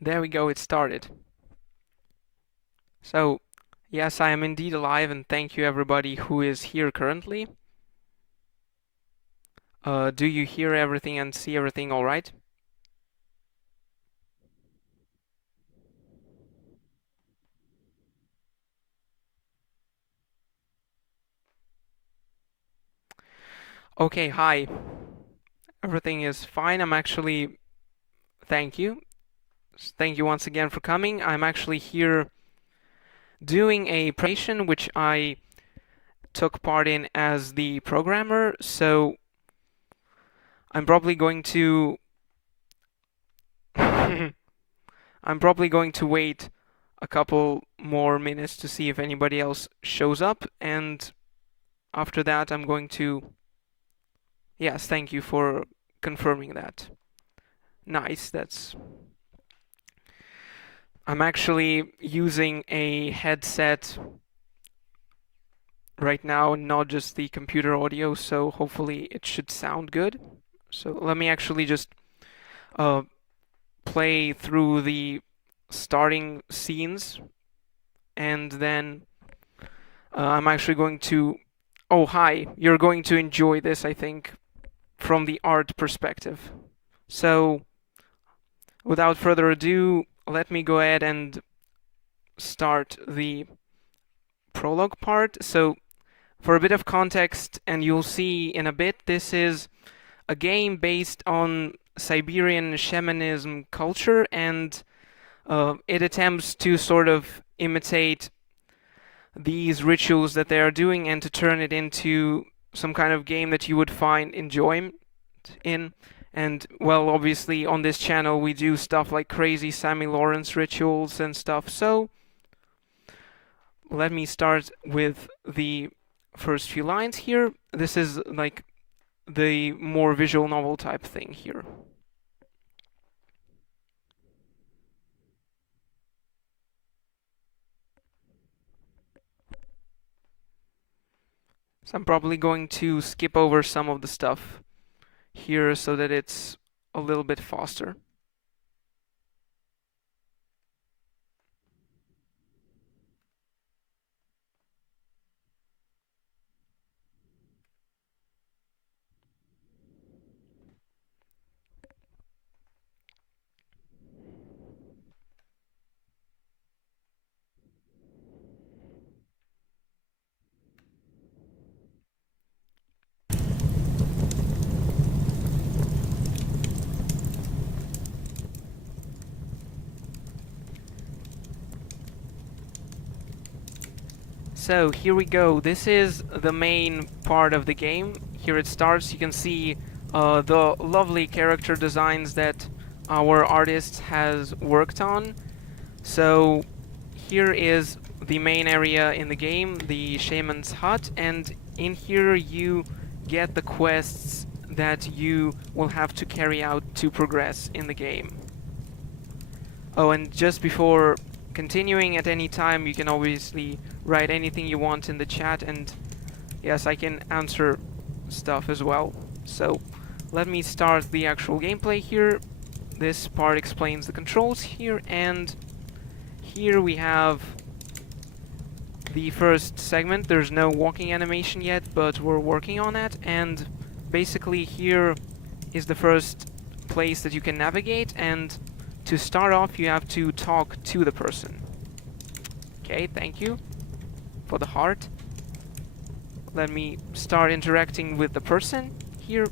There we go, it started. So, yes, I am indeed alive, and thank you everybody who is here currently. Do you hear everything and see everything all right? Okay, hi. Everything is fine. Thank you. Thank you once again for coming. I'm actually here doing a presentation which I took part in as the programmer, so I'm probably going to I'm probably going to wait a couple more minutes to see if anybody else shows up, and after that I'm going to... Yes, thank you for confirming that. Nice, that's... I'm actually using a headset right now, not just the computer audio, so hopefully it should sound good. So let me actually just uh, play through the starting scenes, and then I'm actually going to... Oh, hi. You're going to enjoy this, I think, from the art perspective. So, without further ado, let me go ahead and start the prologue part. So, for a bit of context, and you'll see in a bit, this is a game based on Siberian shamanism culture, and it attempts to sort of imitate these rituals that they are doing and to turn it into some kind of game that you would find enjoyment in. And, well, obviously on this channel we do stuff like crazy Sammy Lawrence rituals and stuff, so let me start with the first few lines here. This is like the more visual novel type thing here. So I'm probably going to skip over some of the stuff here so that it's a little bit faster. So here we go. This is the main part of the game. Here it starts. You can see the lovely character designs that our artist has worked on. So here is the main area in the game, the shaman's hut, and in here you get the quests that you will have to carry out to progress in the game. Oh, and just before continuing, at any time you can obviously write anything you want in the chat, and yes, I can answer stuff as well. So let me start the actual gameplay here. This part explains the controls here, and here we have the first segment. There's no walking animation yet, but we're working on that, and basically here is the first place that you can navigate, and to start off you have to talk to the person. Okay, thank you for the heart. Let me start interacting with the person here.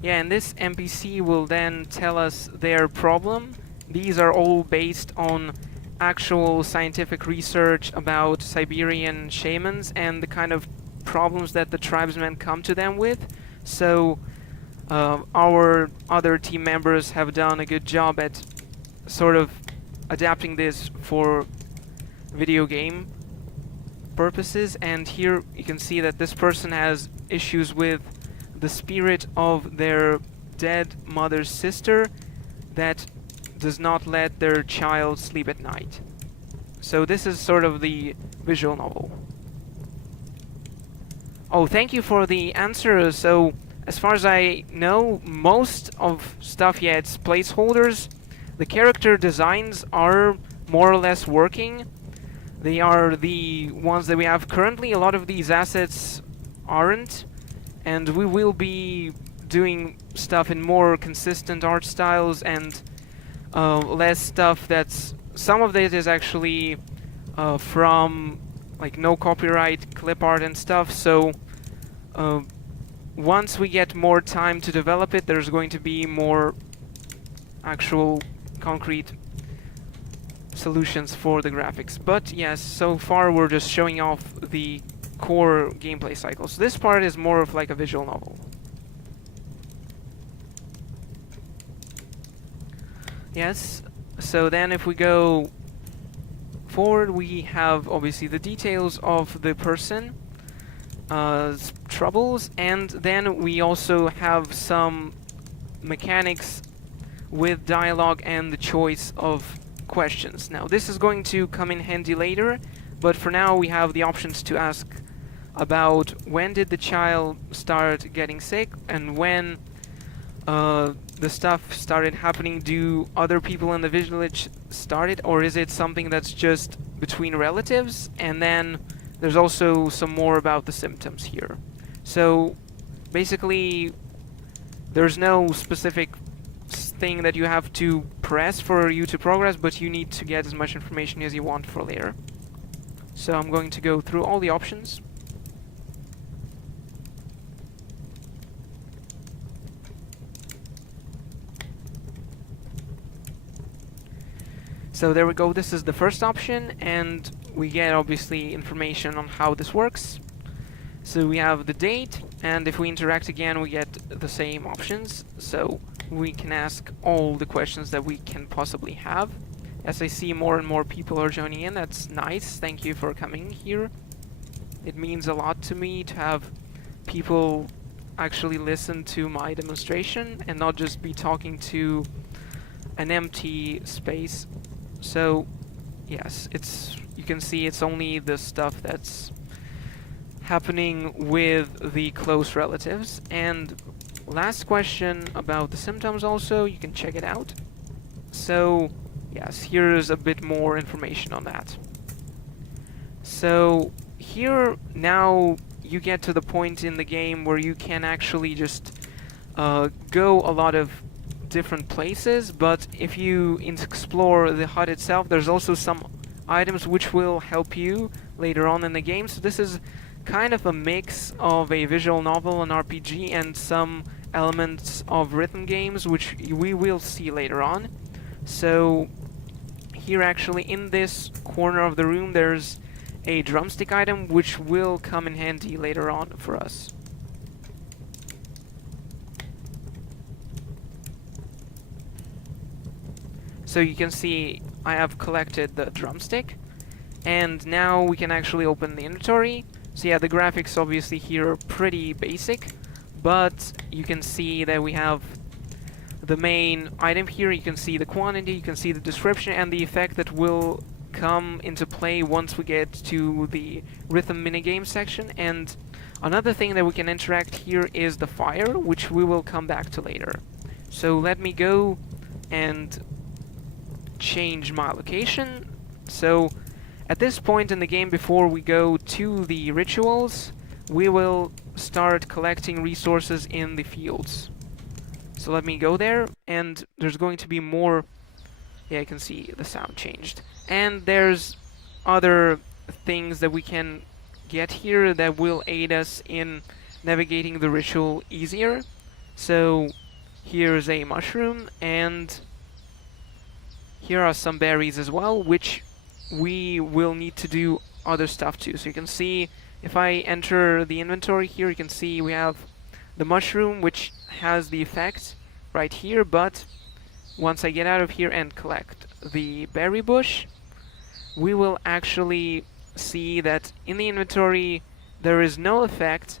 Yeah, and this NPC will then tell us their problem. These are all based on actual scientific research about Siberian shamans and the kind of problems that the tribesmen come to them with. So our other team members have done a good job at sort of adapting this for video game purposes, and here you can see that this person has issues with the spirit of their dead mother's sister that does not let their child sleep at night. So this is sort of the visual novel. Oh, thank you for the answer. So As far as I know, most of stuff, yeah, it's placeholders. The character designs are more or less working. They are the ones that we have currently. A lot of these assets aren't, and we will be doing stuff in more consistent art styles and less stuff that's... Some of it is actually from like no copyright clip art and stuff, so once we get more time to develop it, there's going to be more actual concrete solutions for the graphics. But yes, so far we're just showing off the core gameplay cycles. This part is more of like a visual novel. Yes, so then if we go forward, we have obviously the details of the person, troubles, and then we also have some mechanics with dialogue and the choice of questions. Now this is going to come in handy later, but for now we have the options to ask about when did the child start getting sick and when the stuff started happening. Do other people in the village start it, or is it something that's just between relatives? And then there's also some more about the symptoms here. So basically there's no specific thing that you have to press for you to progress, but you need to get as much information as you want for later. So I'm going to go through all the options. So there we go, this is the first option, and we get obviously information on how this works. So we have the date, and if we interact again we get the same options, so we can ask all the questions that we can possibly have. As I see more and more people are joining in, that's nice, thank you for coming here. It means a lot to me to have people actually listen to my demonstration and not just be talking to an empty space. So yes, you can see it's only the stuff that's happening with the close relatives. And last question about the symptoms also, you can check it out. So yes, here's a bit more information on that. So here now you get to the point in the game where you can actually just go a lot of different places, but if you explore the hut itself, there's also some items which will help you later on in the game. So this is kind of a mix of a visual novel, an RPG, and some elements of rhythm games, which we will see later on. So here actually in this corner of the room there's a drumstick item which will come in handy later on for us. So you can see I have collected the drumstick, and now we can actually open the inventory. So yeah, the graphics obviously here are pretty basic, but you can see that we have the main item here. You can see the quantity, you can see the description, and the effect that will come into play once we get to the rhythm minigame section. And another thing that we can interact here is the fire, which we will come back to later. So let me go and change my location. So at this point in the game, before we go to the rituals, we will start collecting resources in the fields. So let me go there, and there's going to be more... Yeah, I can see the sound changed. And there's other things that we can get here that will aid us in navigating the ritual easier. So here's a mushroom, and here are some berries as well, which we will need to do other stuff too. So you can see, if I enter the inventory here, you can see we have the mushroom, which has the effect right here, but once I get out of here and collect the berry bush, we will actually see that in the inventory there is no effect,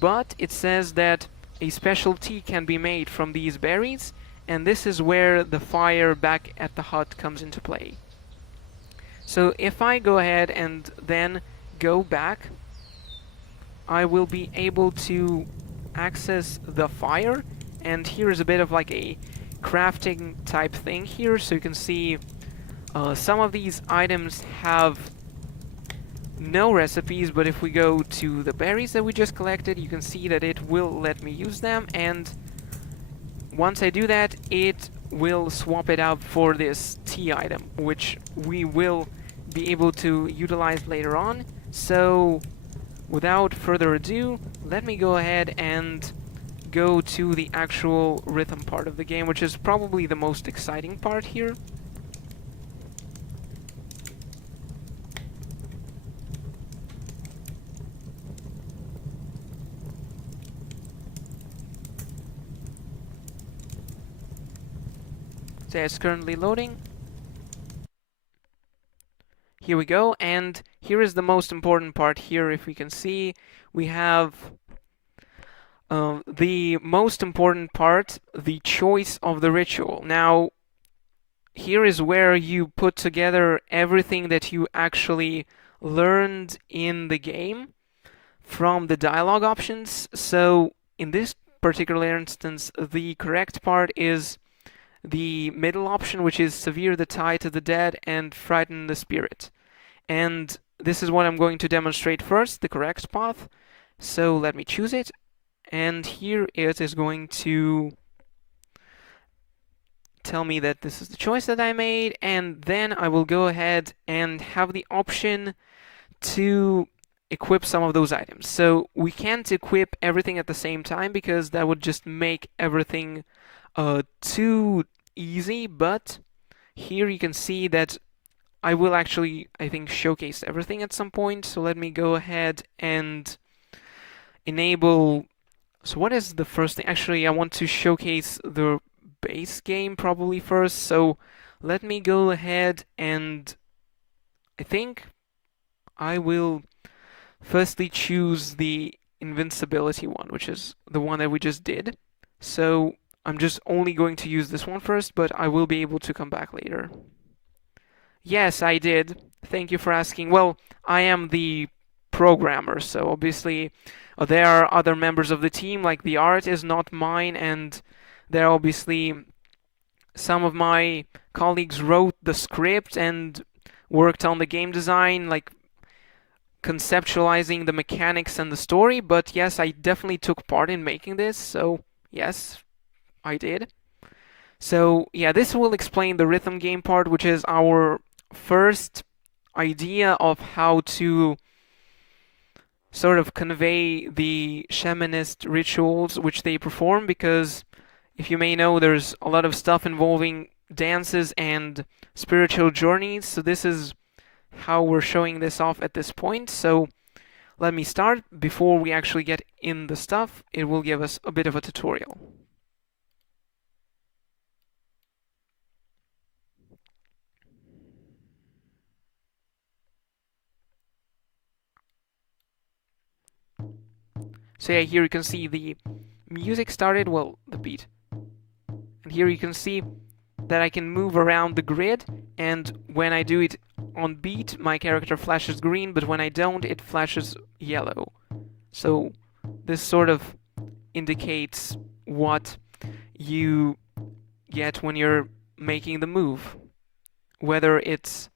but it says that a special tea can be made from these berries, and this is where the fire back at the hut comes into play. So if I go ahead and then go back, I will be able to access the fire, and here is a bit of like a crafting type thing here, so you can see some of these items have no recipes, but if we go to the berries that we just collected, you can see that it will let me use them, and once I do that, it will swap it out for this tea item, which we will be able to utilize later on. So without further ado, let me go ahead and go to the actual rhythm part of the game, which is probably the most exciting part here. So it's currently loading. Here we go, and here is the most important part here. If we can see, we have the most important part, the choice of the ritual. Now, here is where you put together everything that you actually learned in the game from the dialogue options. So in this particular instance, the correct part is the middle option, which is sever the tie to the dead and frighten the spirit. And this is what I'm going to demonstrate first, the correct path. So let me choose it, and here it is going to tell me that this is the choice that I made, and then I will go ahead and have the option to equip some of those items. So we can't equip everything at the same time because that would just make everything too easy, but here you can see that I will actually, I think, showcase everything at some point. So let me go ahead and enable. So what is the first thing? Actually, I want to showcase the base game probably first. So let me go ahead and I think I will firstly choose the invincibility one, which is the one that we just did. So I'm just only going to use this one first, but I will be able to come back later. Yes, I did. Thank you for asking. Well, I am the programmer, so obviously there are other members of the team, like the art is not mine, and there are obviously some of my colleagues wrote the script and worked on the game design, like conceptualizing the mechanics and the story, but yes, I definitely took part in making this, so yes, I did. So yeah, this will explain the rhythm game part, which is our first idea of how to sort of convey the shamanist rituals which they perform, because if you may know, there's a lot of stuff involving dances and spiritual journeys, so this is how we're showing this off at this point. So let me start. Before we actually get in the stuff, it will give us a bit of a tutorial. So yeah, here you can see the music started, well, the beat. And here you can see that I can move around the grid, and when I do it on beat, my character flashes green, but when I don't, it flashes yellow. So this sort of indicates what you get when you're making the move, whether it's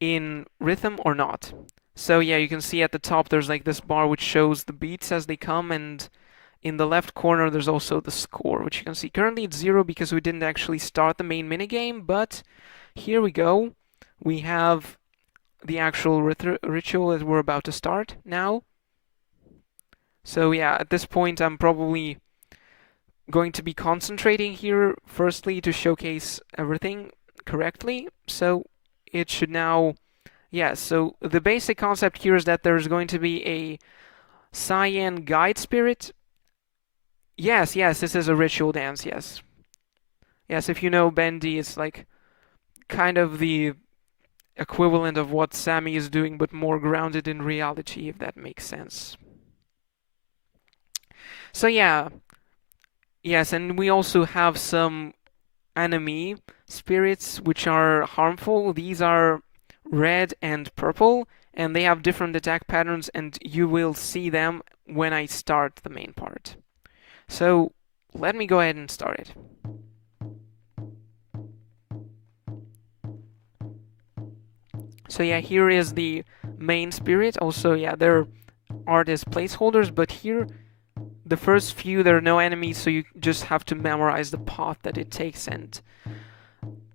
in rhythm or not. So yeah, you can see at the top there's like this bar which shows the beats as they come, and in the left corner there's also the score, which you can see currently it's 0 because we didn't actually start the main minigame, but here we go. We have the actual ritual that we're about to start now. So yeah, at this point I'm probably going to be concentrating here firstly to showcase everything correctly. So it should now, yeah, so the basic concept here is that there's going to be a cyan guide spirit. Yes, this is a ritual dance, yes. Yes, if you know Bendy, it's like kind of the equivalent of what Sammy is doing, but more grounded in reality, if that makes sense. So yeah, yes, and we also have some enemy spirits which are harmful. These are red and purple, and they have different attack patterns, and you will see them when I start the main part. So let me go ahead and start it. So yeah, here is the main spirit. Also, yeah, there are as placeholders, but here, the first few, there are no enemies, so you just have to memorize the path that it takes and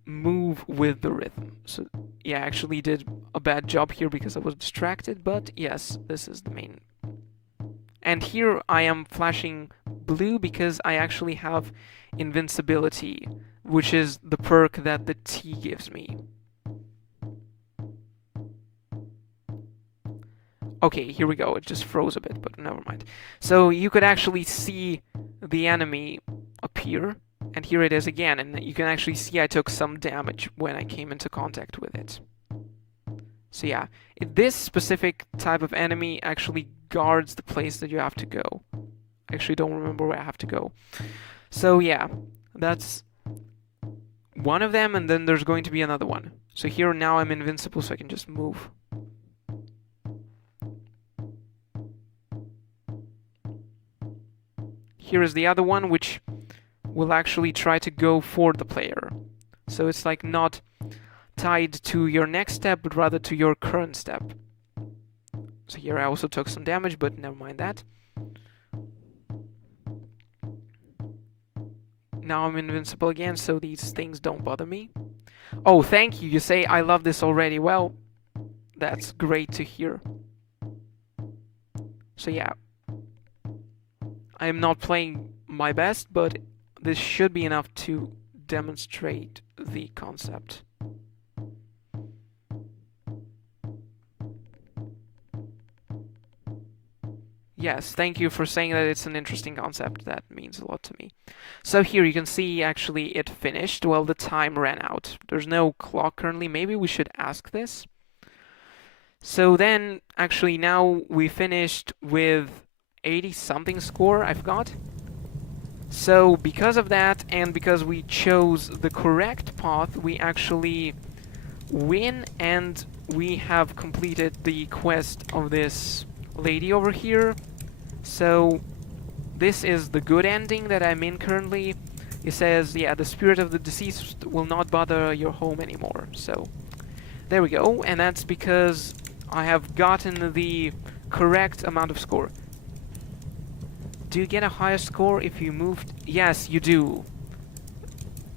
move with the rhythm. So yeah, I actually did a bad job here because I was distracted, but yes, this is the main. And here I am flashing blue because I actually have invincibility, which is the perk that the T gives me. Okay, here we go. It just froze a bit, but never mind. So you could actually see the enemy appear, and here it is again, and you can actually see I took some damage when I came into contact with it. So yeah, this specific type of enemy actually guards the place that you have to go. I actually don't remember where I have to go. So yeah, that's one of them, and then there's going to be another one. So here now I'm invincible, so I can just move. Here is the other one, which will actually try to go for the player. So it's like not tied to your next step, but rather to your current step. So here I also took some damage, but never mind that. Now I'm invincible again, so these things don't bother me. Oh, thank you. You say I love this already. Well, that's great to hear. So yeah, I am not playing my best, but this should be enough to demonstrate the concept. Yes, thank you for saying that it's an interesting concept. That means a lot to me. So here you can see actually it finished. Well, the time ran out. There's no clock currently. Maybe we should ask this. So then, actually, now we finished with 80-something score, I forgot. So because of that, and because we chose the correct path, we actually win, and we have completed the quest of this lady over here. So this is the good ending that I'm in currently. It says, yeah, the spirit of the deceased will not bother your home anymore. So there we go, and that's because I have gotten the correct amount of score. Do you get a higher score if you moved? Yes, you do.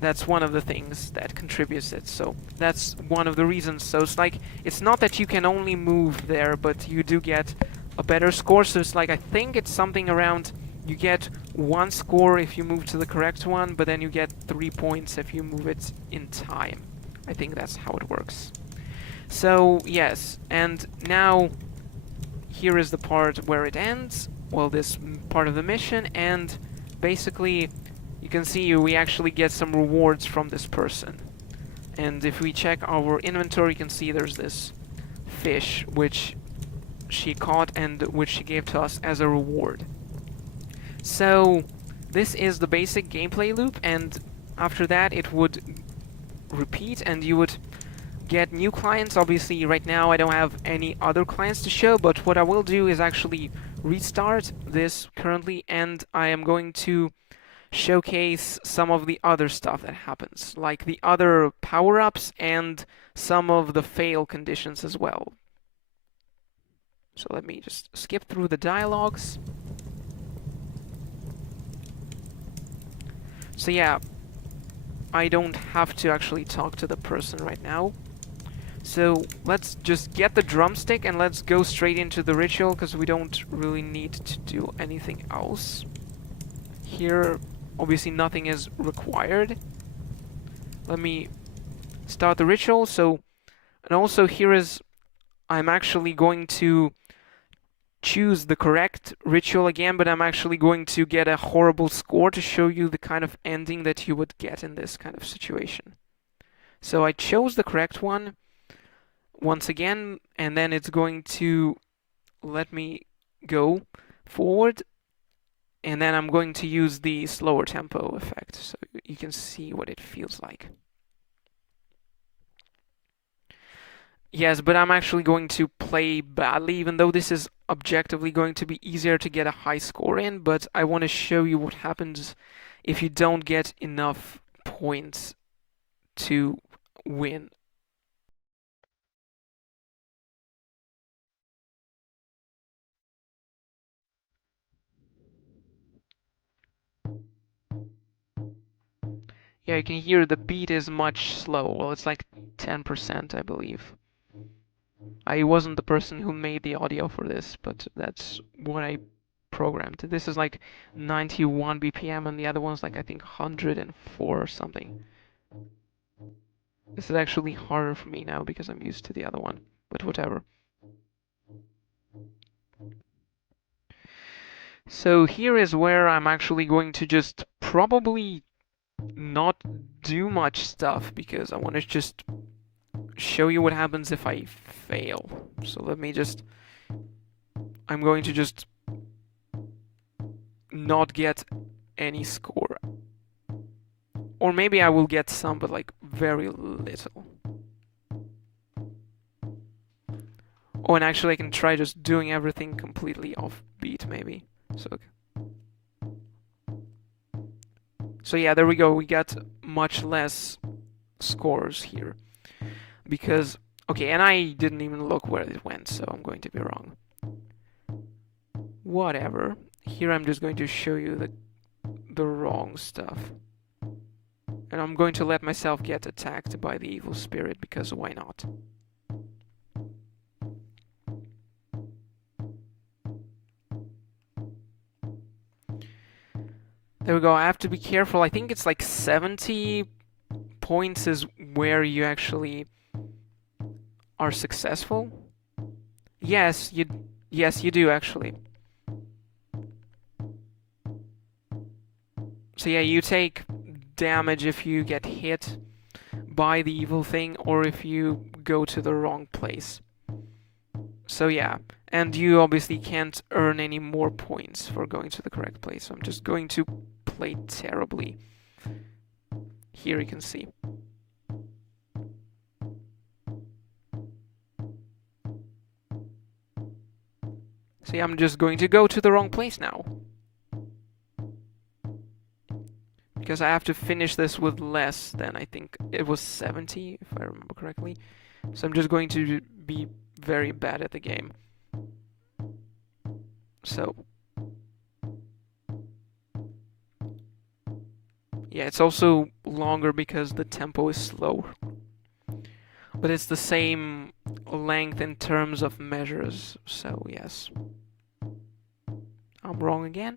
That's one of the things that contributes it, so that's one of the reasons. So it's like, it's not that you can only move there, but you do get a better score. So it's like, I think it's something around, you get 1 score if you move to the correct one, but then you get 3 points if you move it in time. I think that's how it works. So yes, and now here is the part where it ends. Well, this part of the mission, and basically you can see we actually get some rewards from this person. And if we check our inventory, you can see there's this fish which she caught and which she gave to us as a reward. So this is the basic gameplay loop, and after that it would repeat and you would get new clients. Obviously right now I don't have any other clients to show, but what I will do is actually restart this currently, and I am going to showcase some of the other stuff that happens, like the other power-ups and some of the fail conditions as well. So let me just skip through the dialogues. So yeah, I don't have to actually talk to the person right now. So let's just get the drumstick and let's go straight into the ritual, because we don't really need to do anything else. Here, obviously nothing is required. Let me start the ritual. So, and also here is, I'm actually going to choose the correct ritual again, but I'm actually going to get a horrible score to show you the kind of ending that you would get in this kind of situation. So I chose the correct one once again, and then it's going to let me go forward, and then I'm going to use the slower tempo effect so you can see what it feels like. Yes, but I'm actually going to play badly, even though this is objectively going to be easier to get a high score in, but I want to show you what happens if you don't get enough points to win. Yeah, you can hear the beat is much slow. Well, it's like 10%, I believe. I wasn't the person who made the audio for this, but that's what I programmed. This is like 91 BPM, and the other one's like I think 104 or something. This is actually harder for me now because I'm used to the other one, but whatever. So here is where I'm actually going to just probably not do much stuff because I want to just show you what happens if I fail. So let me just, I'm going to just not get any score. Or maybe I will get some, but like very little. Oh, and actually I can try just doing everything completely off beat maybe. So yeah, there we go. We got much less scores here. Because, okay, and I didn't even look where it went, so I'm going to be wrong. Whatever. Here I'm just going to show you the wrong stuff. And I'm going to let myself get attacked by the evil spirit, because why not? There we go. I have to be careful. I think it's like 70 points is where you actually are successful. Yes, you do actually. So yeah, you take damage if you get hit by the evil thing or if you go to the wrong place. So yeah, and you obviously can't earn any more points for going to the correct place. So I'm just going to play terribly. Here you can see. So yeah, I'm just going to go to the wrong place now. Because I have to finish this with less than, I think it was 70, if I remember correctly. So I'm just going to be very bad at the game. So yeah, it's also longer because the tempo is slower. But it's the same length in terms of measures, so yes. I'm wrong again.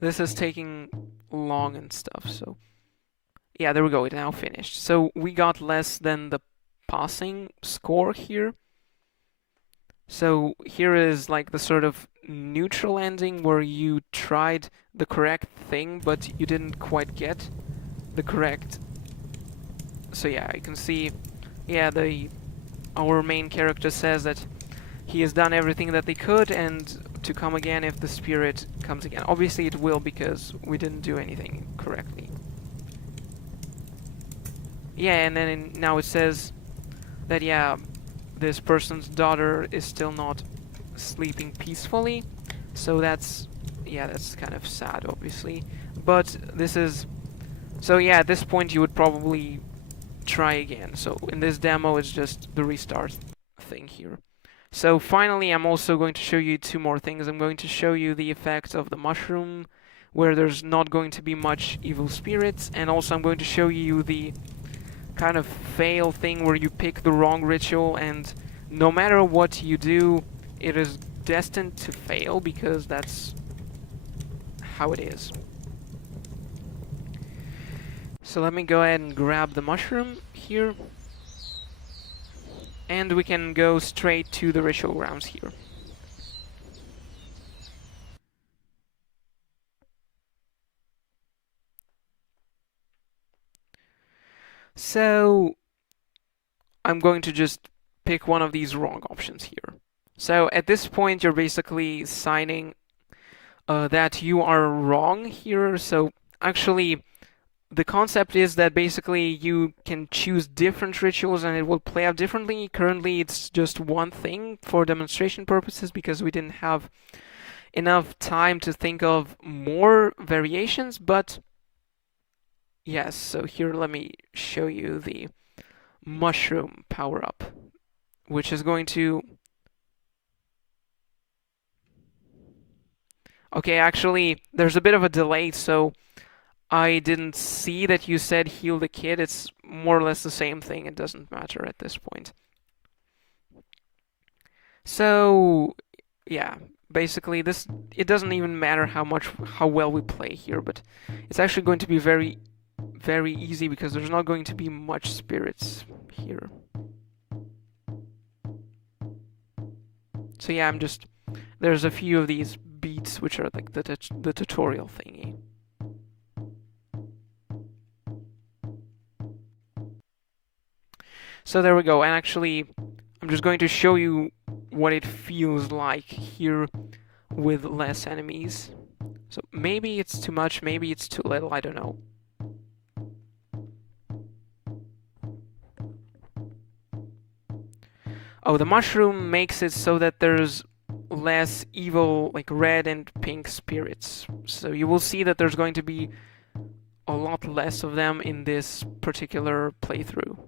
This is taking long and stuff, so yeah, there we go, it now finished. So we got less than the passing score here. So here is like the sort of neutral ending where you tried the correct thing, but you didn't quite get the correct. So yeah, you can see, yeah, our main character says that he has done everything that they could and to come again if the spirit comes again. Obviously it will because we didn't do anything correctly. Yeah, and then now it says that, yeah, this person's daughter is still not sleeping peacefully. So that's, yeah, that's kind of sad, obviously. But this is, so yeah, at this point you would probably try again. So in this demo, it's just the restart thing here. So finally, I'm also going to show you two more things. I'm going to show you the effect of the mushroom, where there's not going to be much evil spirits, and also I'm going to show you the kind of fail thing where you pick the wrong ritual, and no matter what you do, it is destined to fail because that's how it is. So let me go ahead and grab the mushroom here. And we can go straight to the ritual grounds here. So I'm going to just pick one of these wrong options here. So at this point, you're basically signing that you are wrong here. So actually, the concept is that basically you can choose different rituals and it will play out differently. Currently, it's just one thing for demonstration purposes because we didn't have enough time to think of more variations, but yes, so here let me show you the mushroom power up, which is going to... Okay, actually, there's a bit of a delay, so I didn't see that you said heal the kid. It's more or less the same thing. It doesn't matter at this point. So, yeah, basically this, it doesn't even matter how well we play here, but it's actually going to be very, very easy because there's not going to be much spirits here. So yeah, there's a few of these beats which are like the tutorial thingy. So there we go, and actually I'm just going to show you what it feels like here with less enemies. So maybe it's too much, maybe it's too little, I don't know. Oh, the mushroom makes it so that there's less evil, like red and pink spirits. So you will see that there's going to be a lot less of them in this particular playthrough.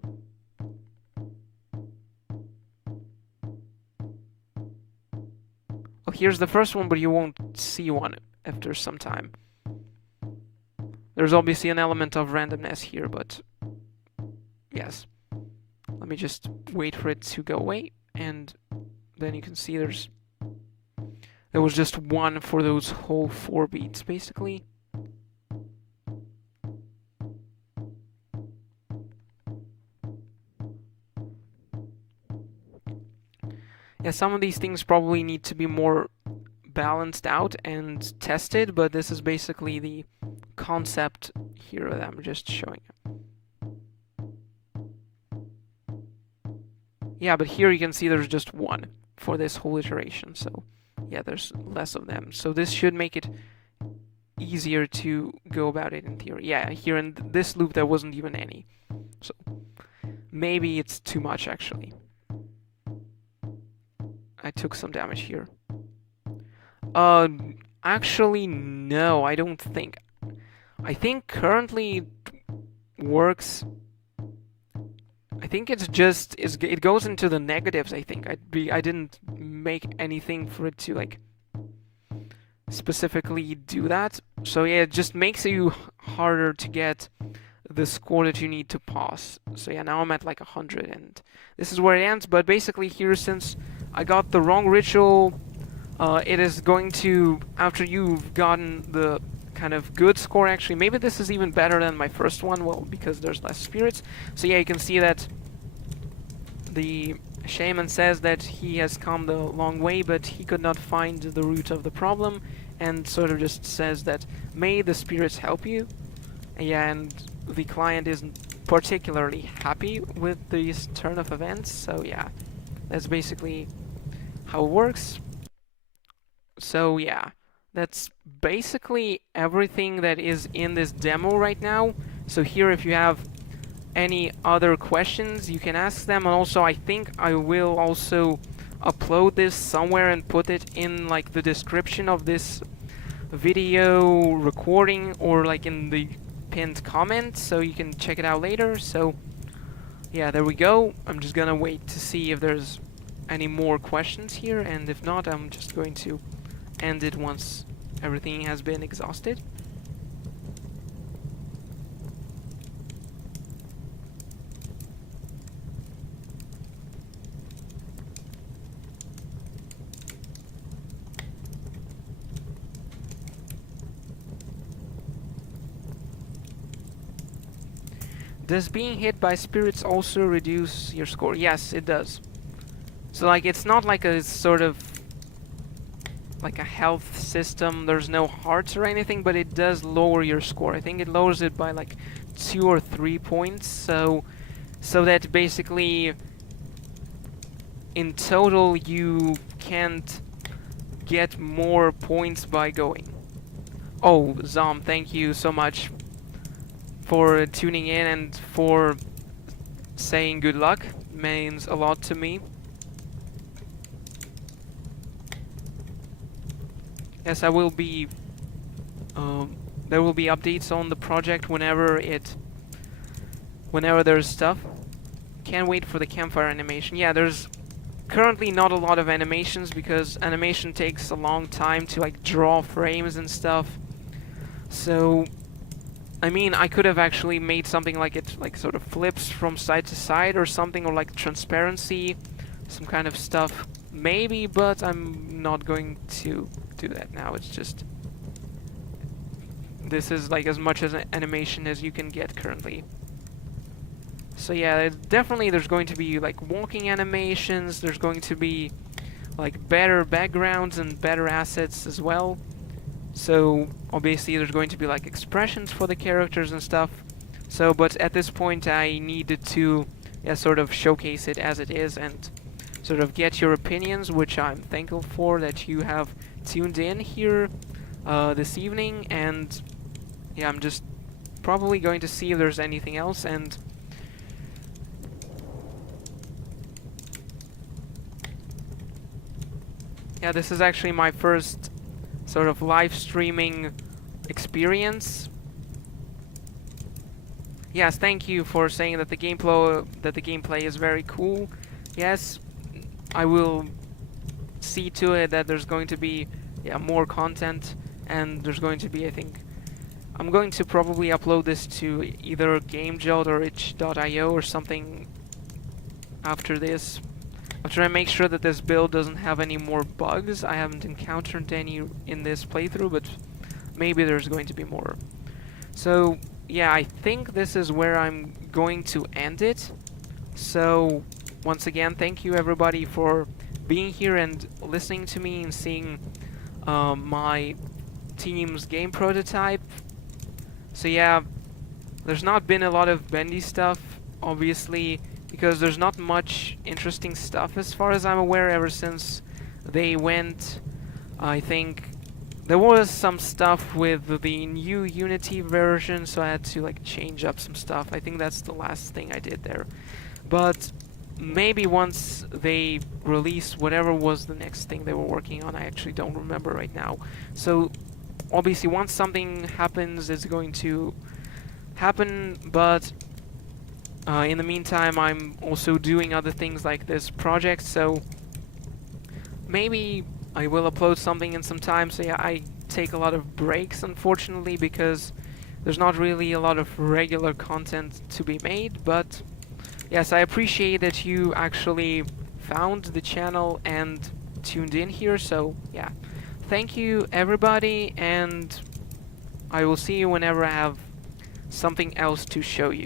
Oh, here's the first one, but you won't see one after some time. There's obviously an element of randomness here, but yes. Let me just wait for it to go away, and then you can see there was just one for those whole 4 beats, basically. Yeah, some of these things probably need to be more balanced out and tested, but this is basically the concept here that I'm just showing. Yeah, but here you can see there's just one for this whole iteration, so yeah, there's less of them. So this should make it easier to go about it in theory. Yeah, here in this loop there wasn't even any. So maybe it's too much actually. I took some damage here. Actually no, I don't think. I think currently it works. I think it's just it goes into the negatives. I think I didn't make anything for it to like specifically do that. So yeah, it just makes you harder to get the score that you need to pass. So yeah, now I'm at like 100, and this is where it ends. But basically here, since I got the wrong ritual, it is going to, after you've gotten the kind of good score, actually maybe this is even better than my first one, well, because there's less spirits. So yeah, you can see that the shaman says that he has come the long way, but he could not find the root of the problem, and sort of just says that may the spirits help you. Yeah, and the client isn't particularly happy with this turn of events, so yeah, that's basically how it works. So yeah, that's basically everything that is in this demo right now. So here, if you have any other questions, you can ask them, and also I think I will also upload this somewhere and put it in like the description of this video recording, or like in the pinned comment, so you can check it out later. So yeah, there we go. I'm just gonna wait to see if there's any more questions here, and if not, I'm just going to end it once everything has been exhausted. Does being hit by spirits also reduce your score? Yes, it does. So like, it's not like a sort of like a health system, there's no hearts or anything, but it does lower your score. I think it lowers it by like 2 or 3 points, so that basically in total you can't get more points by going. Oh, Zom, thank you so much for tuning in and for saying good luck. Means a lot to me. Yes, I will be. There will be updates on the project whenever there's stuff. Can't wait for the campfire animation. Yeah, there's currently not a lot of animations because animation takes a long time to like draw frames and stuff. So, I mean, I could have actually made something like it like sort of flips from side to side or something, or like transparency, some kind of stuff, maybe, but I'm not going to do that now. It's just, this is like as much as an animation as you can get currently. So yeah, definitely there's going to be like walking animations, there's going to be like better backgrounds and better assets as well. So obviously there's going to be like expressions for the characters and stuff. So, but at this point I needed to sort of showcase it as it is and sort of get your opinions, which I'm thankful for that you have tuned in here this evening. And yeah, I'm just probably going to see if there's anything else. And yeah, this is actually my first sort of live streaming experience. Yes, thank you for saying that the gameplay is very cool. Yes, I will see to it that there's going to be more content, and there's going to be, I think, I'm going to probably upload this to either GameJolt or itch.io or something after this. After I make sure that this build doesn't have any more bugs. I haven't encountered any in this playthrough, but maybe there's going to be more. So yeah, I think this is where I'm going to end it. So once again, thank you everybody for being here and listening to me and seeing my team's game prototype. So yeah, there's not been a lot of bendy stuff, obviously, because there's not much interesting stuff as far as I'm aware ever since they went. I think there was some stuff with the new Unity version, so I had to like change up some stuff. I think that's the last thing I did there. But maybe once they release whatever was the next thing they were working on, I actually don't remember right now. So obviously once something happens, it's going to happen, but in the meantime, I'm also doing other things like this project, so maybe I will upload something in some time. So yeah, I take a lot of breaks, unfortunately, because there's not really a lot of regular content to be made. But yes, I appreciate that you actually found the channel and tuned in here. So yeah, thank you everybody, and I will see you whenever I have something else to show you.